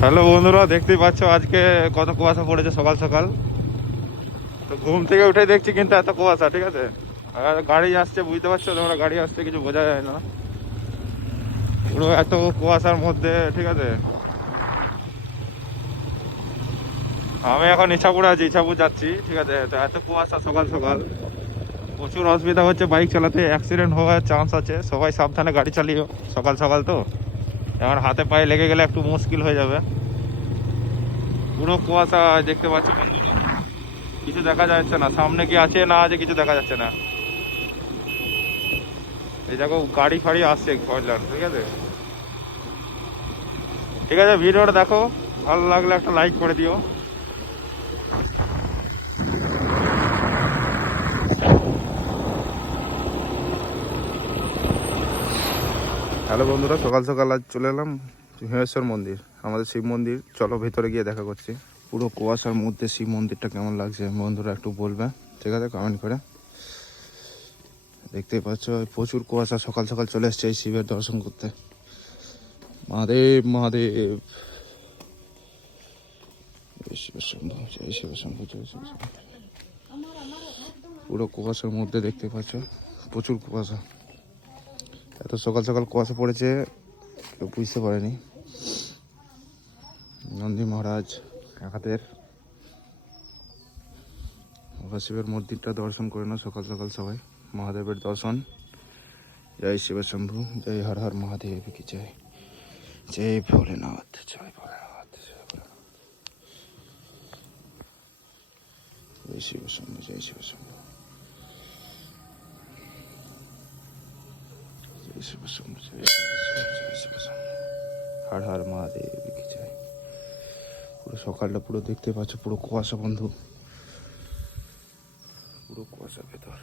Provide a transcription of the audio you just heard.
Hello বন্ধুরা, দেখতেই পাচ্ছ আজকে কত কুয়াশা পড়েছে সকাল সকাল। তো ঘুম থেকে উঠে দেখছি কিন্তু এত কুয়াশা, ঠিক আছে। আর গাড়ি আসছে, বুঝতে পারছো তোমরা, গাড়ি আসছে কিছু বোঝা যায় না, পুরো এত কুয়াশার মধ্যে, ঠিক আছে। আমি এখন ইছাপুরে আছি, ইছাপুর যাচ্ছি, ঠিক আছে। তো এত কুয়াশা সকাল সকাল, প্রচুর অসুবিধা হচ্ছে বাইক চালাতে, অ্যাক্সিডেন্ট হওয়ার চান্স আছে। সবাই সাবধানে গাড়ি চালিও, সকাল সকাল তো। এখন হাতে পায়ে লেগে গেলে একটু মুশকিল হয়ে যাবে। পুরো কুয়াশা দেখতে পাচ্ছি বন্ধুরা, কিছু দেখা যাচ্ছে না, সামনে কি আছে না আছে কিছু দেখা যাচ্ছে না। এই দেখো গাড়ি ফাড়ি আসছে ফয়লার, ঠিক আছে। ঠিক আছে, ভিডিওটা দেখো, ভালো লাগলে একটা লাইক করে দিও। হ্যালো বন্ধুরা, সকাল সকাল আজ চলে এলাম সিংহেশ্বর মন্দির, আমাদের শিব মন্দির। চলো ভেতরে গিয়ে দেখা করছি। পুরো কুয়াশার মধ্যে শিব মন্দিরটা কেমন লাগছে বন্ধুরা একটু বলবে, ঠিক আছে, কমেন্ট করে। দেখতেই পাচ্ছ প্রচুর কুয়াশা, সকাল সকাল চলে এসছে এই শিবের দর্শন করতে। মহাদেব মহাদেব, জয় শিব শম্ভু, জয় শিব শম্ভু, জয় শিব শম্ভু। পুরো কুয়াশার মধ্যে দেখতে পাচ্ছ প্রচুর কুয়াশা। এত সকাল সকাল কুয়াশা পড়েছে কেউ বুঝতে পারেনি। নন্দী মহারাজ কাকাদের শিবের মন্দিরটা দর্শন করে না সকাল সকাল সবাই। মহাদেবের দর্শন। জয় শিব শম্ভু, জয় হর হর মহাদেব কি জয়, জয় ভোলেনাথ, জয় ভোলেনাথ, জয় ভোলেনাথ। জয় শিব শম্ভু, জয় শিব শম্ভু, জয় শিব শম্ভু, জয় শিব শম্ভু, জয় শিব শম্ভু। হর হর মহাদেব কি জয়। পুরো সকালটা পুরো দেখতে পাচ্ছ, পুরো কুয়াশা বন্ধু, পুরো কুয়াশার ভেতর।